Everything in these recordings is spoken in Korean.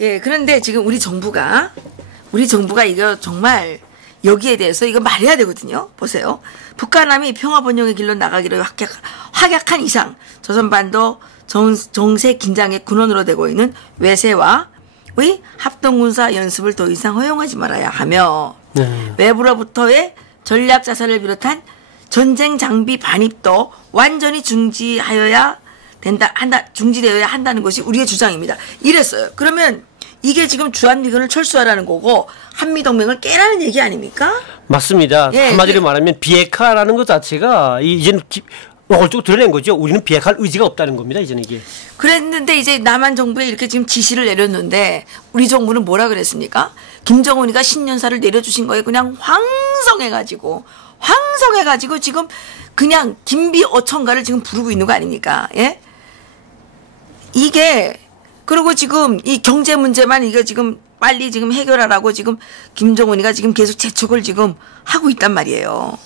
예, 그런데 지금 우리 정부가 이거 정말 여기에 대해서 이거 말해야 되거든요. 보세요. 북한함이 평화번영의 길로 나가기로 확약한 이상 조선반도 정세 긴장의 근원으로 되고 있는 외세와의 합동군사 연습을 더 이상 허용하지 말아야 하며 외부로부터의 전략 자살을 비롯한 전쟁 장비 반입도 완전히 중지되어야 한다는 것이 우리의 주장입니다. 이랬어요. 그러면 이게 지금 주한미군을 철수하라는 거고 한미동맹을 깨라는 얘기 아닙니까? 맞습니다. 예, 한마디로 말하면 비핵화라는 것 자체가 이제는 노골적으로 드러낸 거죠. 우리는 비핵화할 의지가 없다는 겁니다. 이제는 이게. 그랬는데 이제 남한 정부에 이렇게 지금 지시를 내렸는데 우리 정부는 뭐라 그랬습니까? 김정은이가 신년사를 내려주신 거에 그냥 황성해가지고 지금 그냥 김비어천가를 지금 부르고 있는 거 아닙니까? 예? 이게 그리고 지금 이 경제 문제만 이거 지금 빨리 지금 해결하라고 지금 김정은이가 지금 계속 재촉을 지금 하고 있단 말이에요.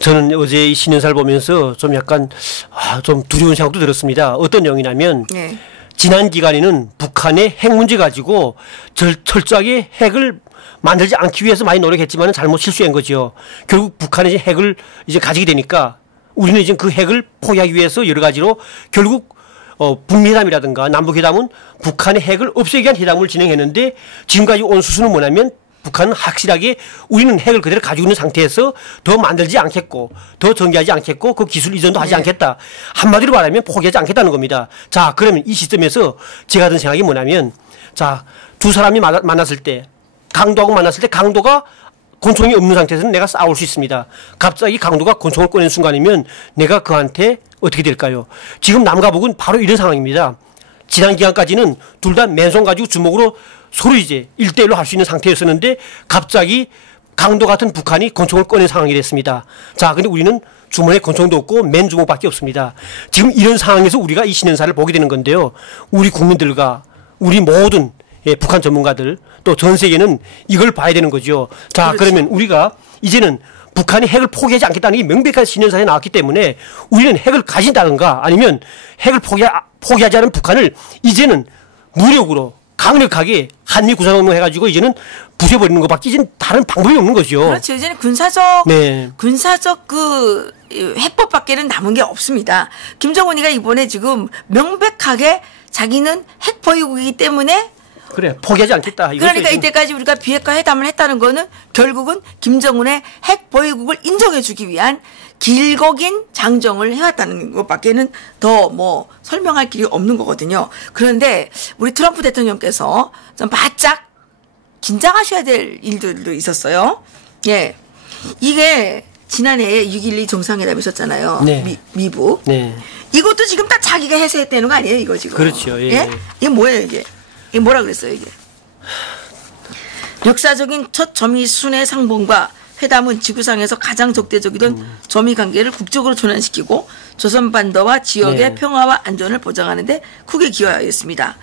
저는 어제 이 신년사를 보면서 좀 약간 좀 두려운 생각도 들었습니다. 어떤 내용이냐면 네. 지난 기간에는 북한의 핵 문제 가지고 철저하게 핵을 만들지 않기 위해서 많이 노력했지만 잘못 실수한 거죠. 결국 북한이 핵을 이제 가지게 되니까 우리는 이제 그 핵을 포기하기 위해서 여러 가지로 결국 북미회담이라든가 남북회담은 북한의 핵을 없애기 위한 회담을 진행했는데 지금까지 온 수순은 뭐냐면 북한은 확실하게 우리는 핵을 그대로 가지고 있는 상태에서 더 만들지 않겠고 더 전개하지 않겠고 그 기술 이전도 하지 않겠다. 한마디로 말하면 포기하지 않겠다는 겁니다. 자, 그러면 이 시점에서 제가 든 생각이 뭐냐면 자, 두 사람이 만났을 때 강도하고 만났을 때 강도가 권총이 없는 상태에서는 내가 싸울 수 있습니다. 갑자기 강도가 권총을 꺼낸 순간이면 내가 그한테 어떻게 될까요? 지금 남과 북은 바로 이런 상황입니다. 지난 기간까지는 둘 다 맨손 가지고 주먹으로 서로 이제 1대1로 할 수 있는 상태였었는데 갑자기 강도 같은 북한이 권총을 꺼낸 상황이 됐습니다. 자, 근데 우리는 주머니에 권총도 없고 맨 주먹밖에 없습니다. 지금 이런 상황에서 우리가 이 신년사를 보게 되는 건데요. 우리 국민들과 우리 모든 북한 전문가들 또 전 세계는 이걸 봐야 되는 거죠. 자, 그렇죠. 그러면 우리가 이제는 북한이 핵을 포기하지 않겠다는 게 명백한 신년사에 나왔기 때문에 우리는 핵을 가진다든가 아니면 핵을 포기하지 않은 북한을 이제는 무력으로 강력하게 한미 구사동맹 해가지고 이제는 부숴버리는 것밖에 이제는 다른 방법이 없는 거죠. 그렇죠. 이제는 군사적 그 해법밖에는 남은 게 없습니다. 김정은이가 이번에 지금 명백하게 자기는 핵 보유국이기 때문에 그래 포기하지 않겠다. 그러니까 이때까지 우리가 비핵화 회담을 했다는 거는 결국은 김정은의 핵 보유국을 인정해주기 위한 길고 긴 장정을 해왔다는 것밖에는 더 뭐 설명할 길이 없는 거거든요. 그런데 우리 트럼프 대통령께서 좀 바짝 긴장하셔야 될 일들도 있었어요. 예, 이게 지난해에 6.12 정상회담 있었잖아요. 네. 미국. 네. 이것도 지금 다 자기가 해소했다는 거 아니에요, 이거 지금? 그렇죠. 예. 예? 이게 뭐예요, 이게? 이게 뭐라 그랬어요, 이게? 역사적인 첫 점이 순회 상봉과 회담은 지구상에서 가장 적대적이던 점이 관계를 국적으로 전환시키고 조선반도와 지역의 네. 평화와 안전을 보장하는 데 크게 기여하였습니다.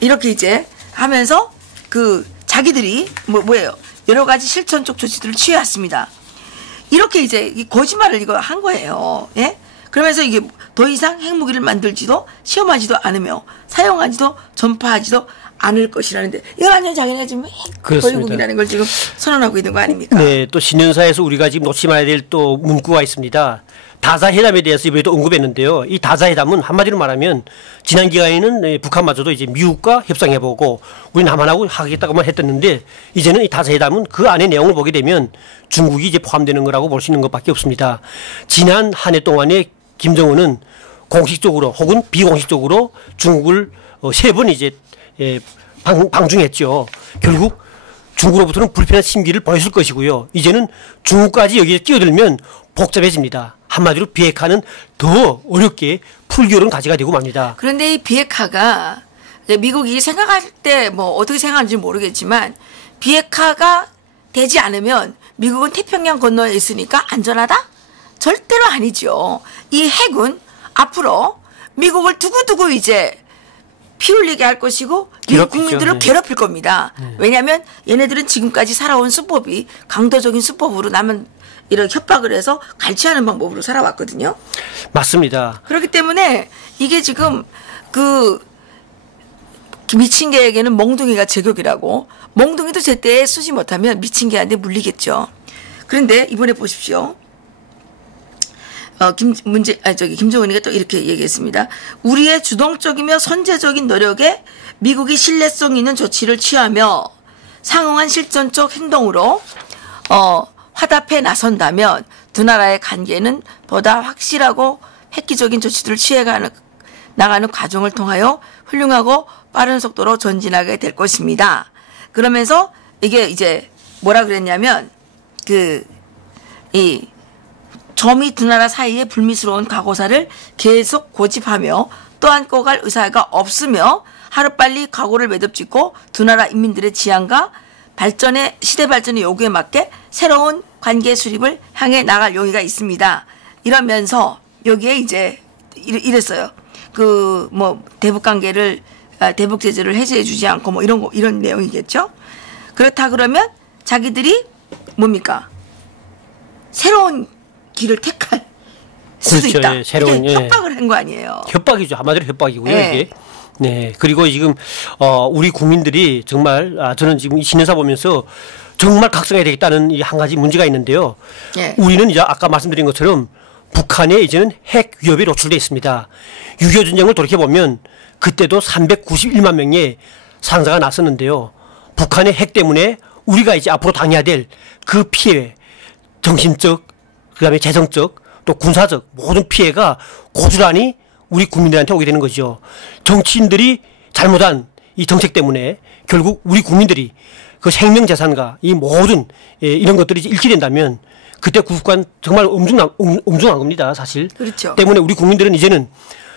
이렇게 이제 하면서 그 자기들이 뭐예요? 여러 가지 실천적 조치들을 취해왔습니다. 이렇게 이제 이 거짓말을 이거 한 거예요. 예? 그러면서 이게 더 이상 핵무기를 만들지도 시험하지도 않으며 사용하지도 전파하지도 않을 것이라는데 이거 완전 자기네가 지금 핵 보유국이라는 걸 지금 선언하고 있는 거 아닙니까? 네, 또 신년사에서 우리가 지금 놓지 말아야 될 또 문구가 있습니다. 다사회담에 대해서 이번에도 언급했는데요. 이 다사회담은 한마디로 말하면 지난 기간에는 북한마저도 이제 미국과 협상해보고 우리 남한하고 하겠다고만 했었는데 이제는 이 다사회담은 그 안에 내용을 보게 되면 중국이 이제 포함되는 거라고 볼 수 있는 것밖에 없습니다. 지난 한 해 동안에 김정은은 공식적으로 혹은 비공식적으로 중국을 3번 이제 방중했죠. 결국 중국으로부터는 불편한 심기를 보였을 것이고요. 이제는 중국까지 여기에 끼어들면 복잡해집니다. 한마디로 비핵화는 더 어렵게 풀기로는 가지가 되고 맙니다. 그런데 이 비핵화가 미국이 생각할 때 뭐 어떻게 생각하는지 모르겠지만 비핵화가 되지 않으면 미국은 태평양 건너에 있으니까 안전하다? 절대로 아니죠. 이 핵은 앞으로 미국을 두고두고 이제 피 흘리게 할 것이고 미국 국민들을 괴롭힐 겁니다. 왜냐하면 얘네들은 지금까지 살아온 수법이 강도적인 수법으로 남은 이런 협박을 해서 갈취하는 방법으로 살아왔거든요. 맞습니다. 그렇기 때문에 이게 지금 그 미친 개에게는 멍둥이가 제격이라고. 멍둥이도 제때에 쓰지 못하면 미친 개한테 물리겠죠. 그런데 이번에 보십시오. 김정은이가 또 이렇게 얘기했습니다. 우리의 주동적이며 선제적인 노력에 미국이 신뢰성 있는 조치를 취하며 상응한 실전적 행동으로 화답해 나선다면 두 나라의 관계는 보다 확실하고 획기적인 조치들을 나가는 과정을 통하여 훌륭하고 빠른 속도로 전진하게 될 것입니다. 그러면서 이게 이제 뭐라 그랬냐면 점이 두 나라 사이의 불미스러운 과거사를 계속 고집하며 떠안고 갈 의사가 없으며 하루빨리 각오를 매듭짓고 두 나라 인민들의 지향과 시대 발전의 요구에 맞게 새로운 관계 수립을 향해 나갈 용의가 있습니다. 이러면서 여기에 이제 이랬어요. 대북 관계를 대북 제재를 해제해 주지 않고 뭐 이런 내용이겠죠. 그렇다 그러면 자기들이 뭡니까? 새로운 길을 택할 수도 그렇죠. 있다. 예, 새로운 협박을 한 거 아니에요. 협박이죠. 한마디로 협박이고요. 네. 이게. 네. 그리고 지금 우리 국민들이 정말 저는 지금 이 신년사 보면서 정말 각성해야 되겠다는 이 한 가지 문제가 있는데요. 네. 우리는 이제 아까 말씀드린 것처럼 북한에 이제는 핵 위협에 노출돼 있습니다. 6.25 전쟁을 돌이켜 보면 그때도 391만 명의 상자가 났었는데요. 북한의 핵 때문에 우리가 이제 앞으로 당해야 될 그 피해, 정신적, 그다음에 재정적, 또 군사적 모든 피해가 고스란히 우리 국민들한테 오게 되는 거죠. 정치인들이 잘못한 이 정책 때문에 결국 우리 국민들이 그 생명재산과 이 모든 이런 것들이 잃게 된다면 그때 구속관 정말 엄중한 겁니다. 사실. 그렇죠. 때문에 우리 국민들은 이제는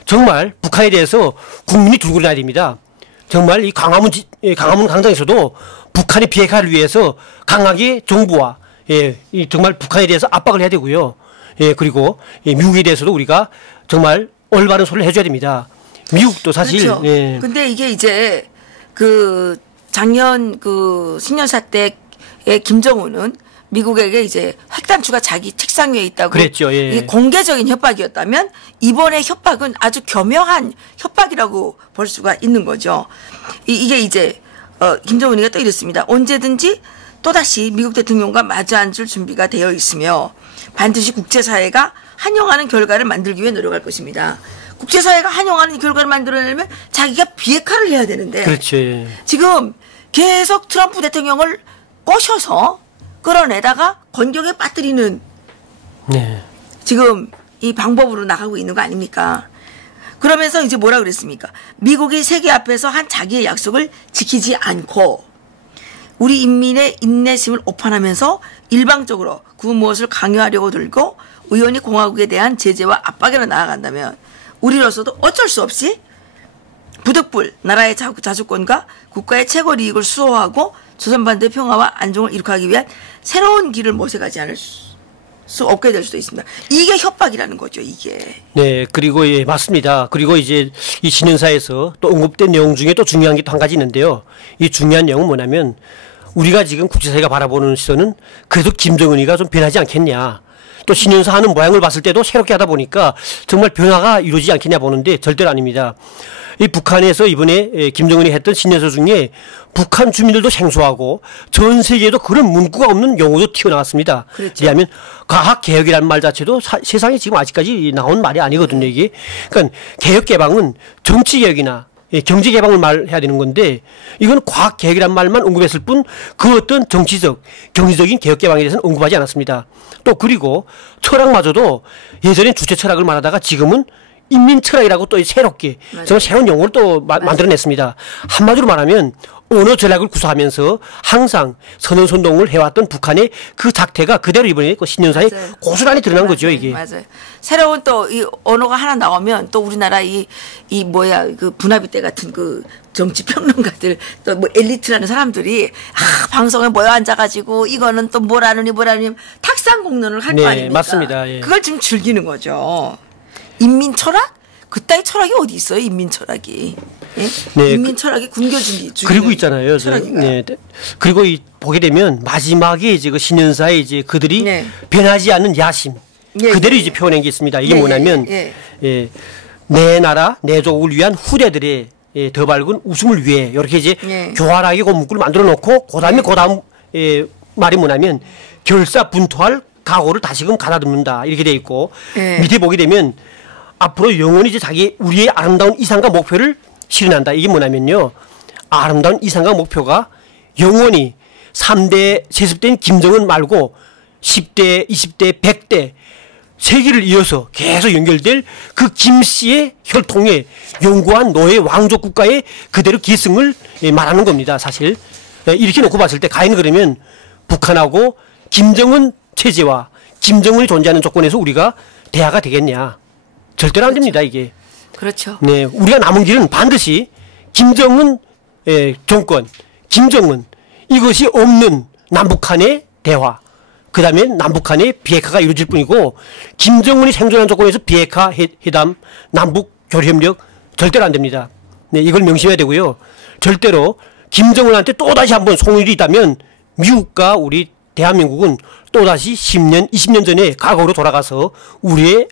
정말 북한에 대해서 국민이 들고 일어나야 됩니다. 정말 이 강화문 광장에서도 북한의 비핵화를 위해서 강하게 정부와 이 정말 북한에 대해서 압박을 해야 되고요. 그리고 미국에 대해서도 우리가 정말 올바른 소리를 해줘야 됩니다. 미국도 사실. 그렇죠. 근데 이게 이제 작년 신년사 때의 김정은은 미국에게 이제 핵단추가 자기 책상 위에 있다고. 그랬죠. 예. 이게 공개적인 협박이었다면 이번에 협박은 아주 교묘한 협박이라고 볼 수가 있는 거죠. 이게 이제 김정은이가 또 이랬습니다. 언제든지 또다시 미국 대통령과 마주 앉을 준비가 되어 있으며 반드시 국제사회가 환영하는 결과를 만들기 위해 노력할 것입니다. 국제사회가 환영하는 결과를 만들어내려면 자기가 비핵화를 해야 되는데. 그렇죠. 예. 지금 계속 트럼프 대통령을 꼬셔서 끌어내다가 권경에 빠뜨리는 네. 지금 이 방법으로 나가고 있는 거 아닙니까? 그러면서 이제 뭐라 그랬습니까? 미국이 세계 앞에서 한 자기의 약속을 지키지 않고 우리 인민의 인내심을 오판하면서 일방적으로 그 무엇을 강요하려고 들고 의원이 공화국에 대한 제재와 압박으로 나아간다면 우리로서도 어쩔 수 없이 부득불 나라의 자주권과 국가의 최고 이익을 수호하고 조선반도의 평화와 안정을 이룩하기 위한 새로운 길을 모색하지 않을 수 없게 될 수도 있습니다. 이게 협박이라는 거죠, 이게. 네, 그리고 맞습니다. 그리고 이제 이 신년사에서 또 언급된 내용 중에 또 중요한 게 또 한 가지 있는데요. 이 중요한 내용은 뭐냐면 우리가 지금 국제사회가 바라보는 시선은 그래도 김정은이가 좀 변하지 않겠냐. 또 신년사 하는 모양을 봤을 때도 새롭게 하다 보니까 정말 변화가 이루어지지 않겠냐 보는데 절대로 아닙니다. 이 북한에서 이번에 김정은이 했던 신년사 중에 북한 주민들도 생소하고 전 세계에도 그런 문구가 없는 용어도 튀어나왔습니다. 그렇죠. 왜냐하면 과학개혁이라는 말 자체도 세상에 지금 아직까지 나온 말이 아니거든요. 이게. 그러니까 개혁개방은 정치개혁이나 경제개방을 말해야 되는 건데 이건 과학개혁이란 말만 언급했을 뿐 그 어떤 정치적, 경제적인 개혁개방에 대해서는 언급하지 않았습니다. 또 그리고 철학마저도 예전엔 주체 철학을 말하다가 지금은 인민 철학이라고 또 새롭게 정말 새로운 용어를 또 만들어냈습니다. 한마디로 말하면 언어 전략을 구사하면서 항상 선언선동을 해왔던 북한의 그 작태가 그대로 이번에 그 신년사에 고스란히 드러난 거죠, 이게. 맞아요. 새로운 또 이 언어가 하나 나오면 또 우리나라 그 분합이 때 같은 그 정치 평론가들 또 뭐 엘리트라는 사람들이 방송에 모여 앉아가지고 이거는 또 뭐라느니 탁상 공론을 할 거 네, 아닙니까? 맞습니다. 예. 그걸 지금 즐기는 거죠. 인민 철학? 그따위 철학이 어디 있어요, 인민 철학이. 예? 네, 인민 철학이 굶겨진 그리고 있잖아요. 철학인가요? 네. 그리고 보게 되면 마지막에 이제 그 신년사에 이제 그들이 네. 변하지 않는 야심. 그대로 이제 표현한 게 있습니다. 이게 뭐냐면 내 나라, 내 조국을 위한 후대들의 예, 더 밝은 웃음을 위해 이렇게 이제 예. 교활하게 그 문구를 만들어 놓고 그다음에 그다음 예, 말이 뭐냐면 결사분토할 각오를 다시금 가다듬는다 이렇게 돼 있고 예. 밑에 보게 되면 앞으로 영원히 이제 우리의 아름다운 이상과 목표를 실현한다. 이게 뭐냐면요. 아름다운 이상과 목표가 영원히 3대 세습된 김정은 말고 10대, 20대, 100대 세기를 이어서 계속 연결될 그 김씨의 혈통에 영구한 노예 왕족 국가의 그대로 계승을 말하는 겁니다. 사실 이렇게 놓고 봤을 때 과연 그러면 북한하고 김정은 체제와 김정은이 존재하는 조건에서 우리가 대화가 되겠냐. 절대로 안 됩니다. 이게. 그렇죠. 네, 우리가 남은 길은 반드시 김정은 정권, 김정은 이것이 없는 남북한의 대화, 그 다음에 남북한의 비핵화가 이루어질 뿐이고 김정은이 생존한 조건에서 비핵화 회담, 남북 교류협력 절대로 안 됩니다. 네, 이걸 명심해야 되고요. 절대로 김정은한테 또다시 한번 송일이 있다면 미국과 우리 대한민국은 또다시 10년, 20년 전에 과거로 돌아가서 우리의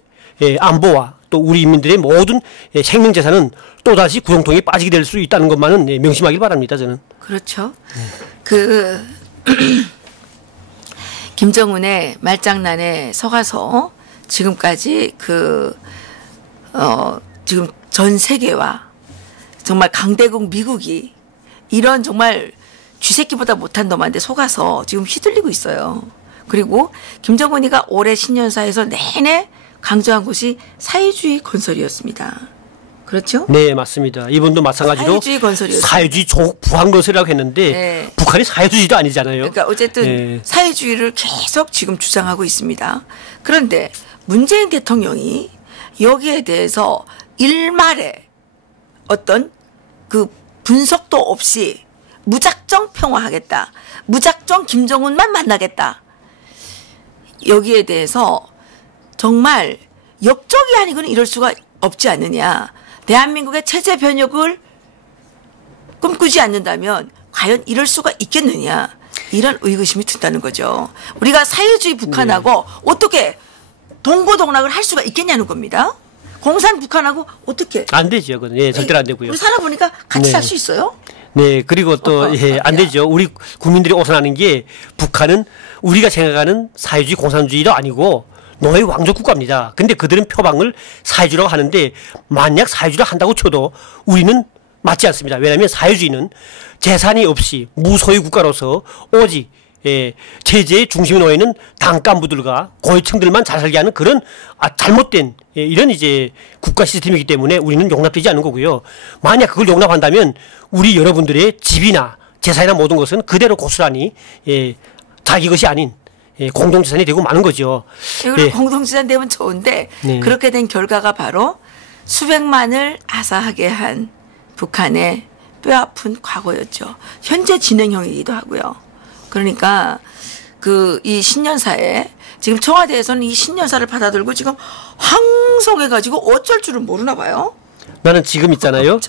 안보와 또 우리 인민들의 모든 생명재산은 또다시 구렁텅이에 빠지게 될 수 있다는 것만은 명심하길 바랍니다. 저는. 그렇죠. 김정은의 말장난에 속아서 지금까지 지금 전 세계와 정말 강대국 미국이 이런 정말 쥐새끼보다 못한 놈한테 속아서 지금 휘둘리고 있어요. 그리고 김정은이가 올해 신년사에서 내내 강조한 것이 사회주의 건설이었습니다. 그렇죠? 네, 맞습니다. 이분도 마찬가지로 사회주의 건설이었습니다. 사회주의 부한 것이라고 했는데 네. 북한이 사회주의도 아니잖아요. 그러니까 어쨌든 네. 사회주의를 계속 지금 주장하고 있습니다. 그런데 문재인 대통령이 여기에 대해서 일말의 어떤 그 분석도 없이 무작정 평화하겠다. 무작정 김정은만 만나겠다. 여기에 대해서 정말 역적이 아니고는 이럴 수가 없지 않느냐. 대한민국의 체제 변혁을 꿈꾸지 않는다면 과연 이럴 수가 있겠느냐. 이런 의구심이 든다는 거죠. 우리가 사회주의 북한하고 어떻게 동고동락을 할 수가 있겠냐는 겁니다. 공산 북한하고 어떻게. 안 되죠. 그건. 예, 절대로 안 되고요. 우리 살아보니까 같이 네. 살 수 있어요? 네, 그리고 또, 예, 안 되죠. 우리 국민들이 오선하는 게 북한은 우리가 생각하는 사회주의 공산주의도 아니고 노예 왕족 국가입니다. 근데 그들은 표방을 사회주의라고 하는데 만약 사회주의를 한다고 쳐도 우리는 맞지 않습니다. 왜냐하면 사회주의는 재산이 없이 무소유 국가로서 오직 체제의 중심에 놓여 있는 당 간부들과 고위층들만 잘 살게 하는 그런 잘못된 이런 이제 국가 시스템이기 때문에 우리는 용납되지 않는 거고요. 만약 그걸 용납한다면 우리 여러분들의 집이나 재산이나 모든 것은 그대로 고스란히 자기 것이 아닌 공동재산이 되고 마는 거죠. 공동재산 되면 좋은데 네. 그렇게 된 결과가 바로 수백만을 아사하게 한 북한의 뼈아픈 과거였죠. 현재 진행형이기도 하고요. 그러니까 이 신년사에 지금 청와대에서는 이 신년사를 받아들고 지금 황송해가지고 어쩔 줄은 모르나 봐요. 나는 지금 있잖아요.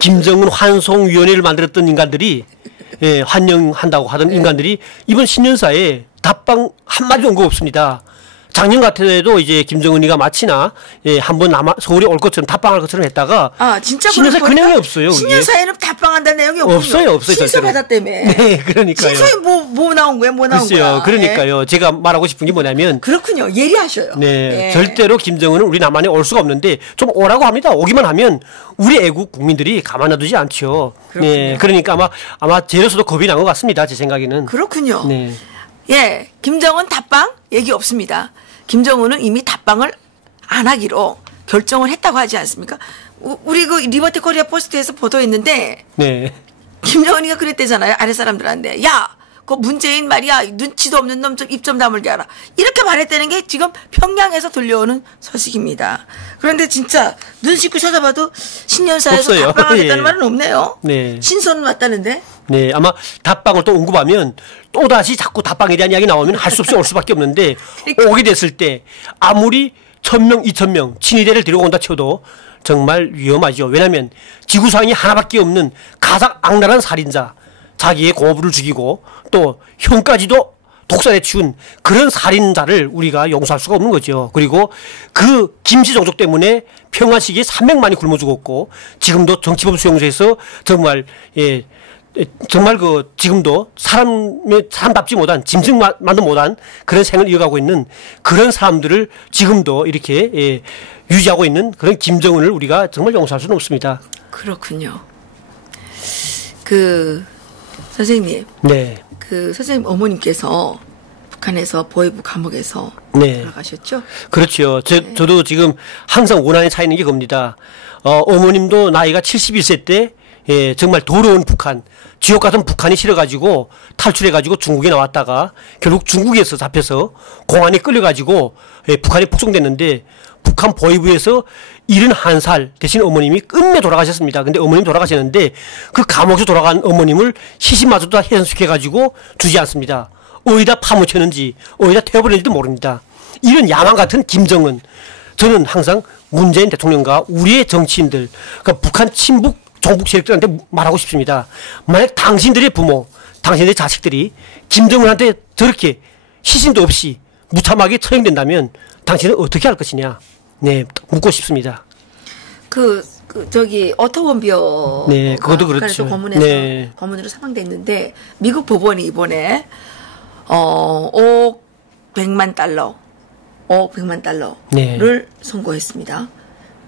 김정은 환송위원회를 만들었던 인간들이 환영한다고 하던 인간들이 이번 신년사에 답방 한마디도 온 거 없습니다. 작년 같은 도 이제 김정은이가 마치나 한번 서울에 올 것처럼 답방할 것처럼 했다가 진짜 신년사 그 내용이 없어요. 신년사에는 답방한다는 내용이 없군요. 없어요. 신서 받았다며. 네, 그러니까요. 신서에 뭐 나온 거야? 뭐 나온 글쎄요, 거야? 그러니까요. 네. 제가 말하고 싶은 게 뭐냐면 그렇군요. 예리하셔요. 네, 절대로 김정은은 우리 남한에 올 수가 없는데 좀 오라고 합니다. 오기만 하면 우리 애국 국민들이 가만 놔두지 않죠. 그렇군요. 네, 그러니까 아마 제로서도 겁이 난 것 같습니다. 제 생각에는. 그렇군요. 네. 예, 김정은 답방 얘기 없습니다. 김정은은 이미 답방을 안 하기로 결정을 했다고 하지 않습니까? 우리 그 리버티 코리아 포스트에서 보도했는데 네. 김정은이가 그랬대잖아요. 아래 사람들한테. 야, 그 문재인 말이야. 눈치도 없는 놈 좀 입 좀 다물게 하라. 이렇게 말했다는 게 지금 평양에서 들려오는 소식입니다. 그런데 진짜 눈 씻고 찾아봐도 신년사에서 없어요. 답방하겠다는 예. 말은 없네요. 네. 신선은 왔다는데. 네, 아마 답방을 또 언급하면 또다시 자꾸 답방에 대한 이야기 나오면 할 수 없이 올 수밖에 없는데 오게 됐을 때 아무리 1000명, 2000명 친위대를 데리고 온다 쳐도 정말 위험하죠. 왜냐하면 지구상에 하나밖에 없는 가장 악랄한 살인자, 자기의 고부를 죽이고 또 형까지도 독살에 치운 그런 살인자를 우리가 용서할 수가 없는 거죠. 그리고 그 김씨 종족 때문에 평화 시기에 300만이 굶어 죽었고 지금도 정치범 수용소에서 정말 정말 지금도 사람답지 못한 짐승만도 못한 그런 생을 이어가고 있는 그런 사람들을 지금도 이렇게 유지하고 있는 그런 김정은을 우리가 정말 용서할 수는 없습니다. 그렇군요. 선생님. 네. 선생님 어머님께서 북한에서 보위부 감옥에서 네. 돌아가셨죠? 그렇죠. 저도 지금 항상 원한에 차 있는 게 겁니다. 어머님도 나이가 71세 때 정말 더러운 북한, 지옥 같은 북한이 싫어가지고 탈출해가지고 중국에 나왔다가 결국 중국에서 잡혀서 공안에 끌려가지고 북한에 북송됐는데 북한 보위부에서 71살 대신 어머님이 끝내 돌아가셨습니다. 근데 어머님 돌아가셨는데 그 감옥에서 돌아간 어머님을 시신마저도 다 해산시켜가지고 주지 않습니다. 어디다 파묻혔는지 어디다 태워버렸는지도 모릅니다. 이런 야망 같은 김정은, 저는 항상 문재인 대통령과 우리의 정치인들, 그러니까 북한 친북 종북 세력들한테 말하고 싶습니다. 만약 당신들의 부모, 당신들의 자식들이 김정은한테 저렇게 시신도 없이 무참하게 처형된다면 당신은 어떻게 할 것이냐. 네, 묻고 싶습니다. 어터 원비어. 네, 그것도 그렇죠. 고문으로 사망됐는데, 미국 법원이 이번에, 500만 달러를 네. 선고했습니다.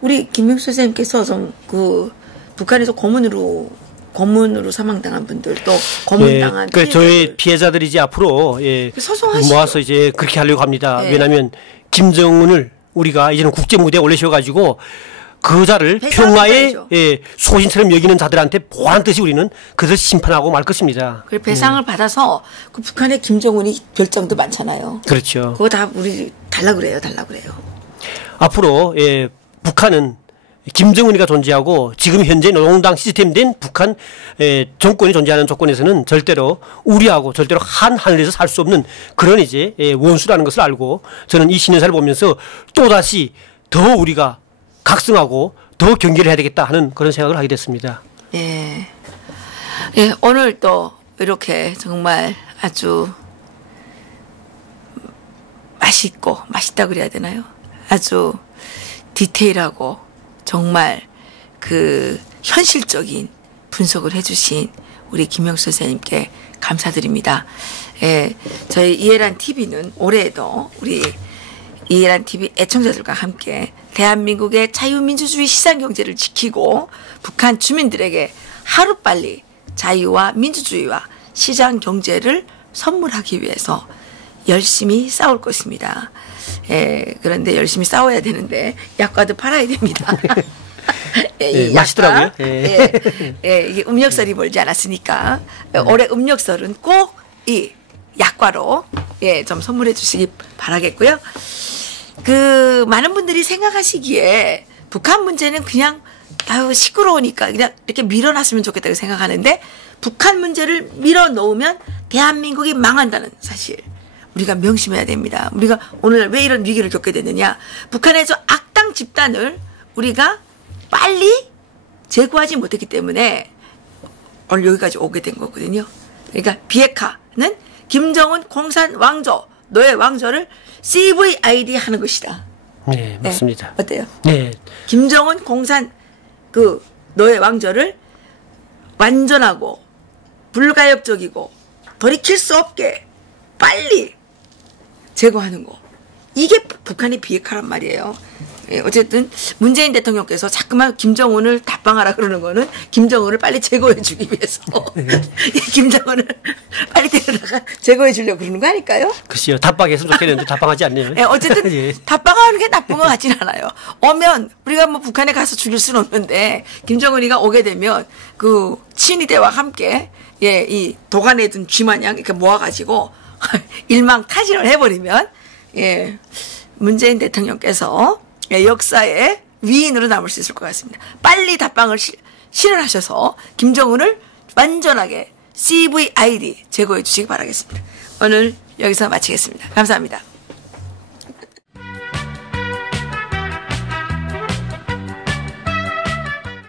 우리 김명수 선생님께서 북한에서 고문으로 사망당한 분들, 또 고문당한 저희 피해자들이 이제 앞으로 모아서 이제 그렇게 하려고 합니다. 왜냐하면 김정은을 우리가 이제는 국제 무대에 올리셔가지고 그 자를 평화의 소신처럼 여기는 자들한테 보란 듯이 우리는 그것을 심판하고 말 것입니다. 그리고 배상을 받아서 그 북한의 김정은이 별장도 많잖아요. 그렇죠. 그거 다 우리 달라 그래요. 앞으로 북한은 김정은이가 존재하고 지금 현재 노동당 시스템된 북한 정권이 존재하는 조건에서는 절대로 우리하고 절대로 한 하늘에서 살 수 없는 그런 이제 원수라는 것을 알고 저는 이 신년사를 보면서 또다시 더 우리가 각성하고 더 경계를 해야 되겠다 하는 그런 생각을 하게 됐습니다. 오늘 또 이렇게 정말 아주 맛있다 그래야 되나요? 아주 디테일하고 정말 현실적인 분석을 해주신 우리 김명수 선생님께 감사드립니다. 저희 이해란 TV는 올해에도 우리 이해란 TV 애청자들과 함께 대한민국의 자유민주주의 시장경제를 지키고 북한 주민들에게 하루빨리 자유와 민주주의와 시장경제를 선물하기 위해서 열심히 싸울 것입니다. 그런데 열심히 싸워야 되는데 약과도 팔아야 됩니다. 맛있더라고요. 이게 음력설이 멀지 않았으니까 올해 음력설은 꼭 이 약과로 좀 선물해 주시기 바라겠고요. 많은 분들이 생각하시기에 북한 문제는 그냥 시끄러우니까 그냥 이렇게 밀어놨으면 좋겠다고 생각하는데 북한 문제를 밀어놓으면 대한민국이 망한다는 사실 우리가 명심해야 됩니다. 우리가 오늘날 왜 이런 위기를 겪게 됐느냐. 북한에서 악당 집단을 우리가 빨리 제거하지 못했기 때문에 오늘 여기까지 오게 된 거거든요. 그러니까 비핵화는 김정은 공산 왕조, 너의 왕조를 CVID 하는 것이다. 네, 맞습니다. 어때요? 네. 김정은 공산 너의 왕조를 완전하고 불가역적이고 돌이킬 수 없게 빨리 제거하는 거. 이게 북한의 비핵화란 말이에요. 어쨌든 문재인 대통령께서 자꾸만 김정은을 답방하라 그러는 거는 김정은을 빨리 제거해 주기 위해서 김정은을 빨리 데려다가 제거해 주려고 그러는 거 아닐까요? 글쎄요. 답방했으면 좋겠는데 답방하지 않네요. 어쨌든 답방하는 게 나쁜 것 같진 않아요. 오면 우리가 북한에 가서 죽일 수는 없는데 김정은이가 오게 되면 친위대와 함께 이 도간에 든 쥐마냥 이렇게 모아가지고 일망타진을 해버리면 문재인 대통령께서 역사의 위인으로 남을 수 있을 것 같습니다. 빨리 답방을 실현하셔서 김정은을 완전하게 CVID 제거해 주시기 바라겠습니다. 오늘 여기서 마치겠습니다. 감사합니다.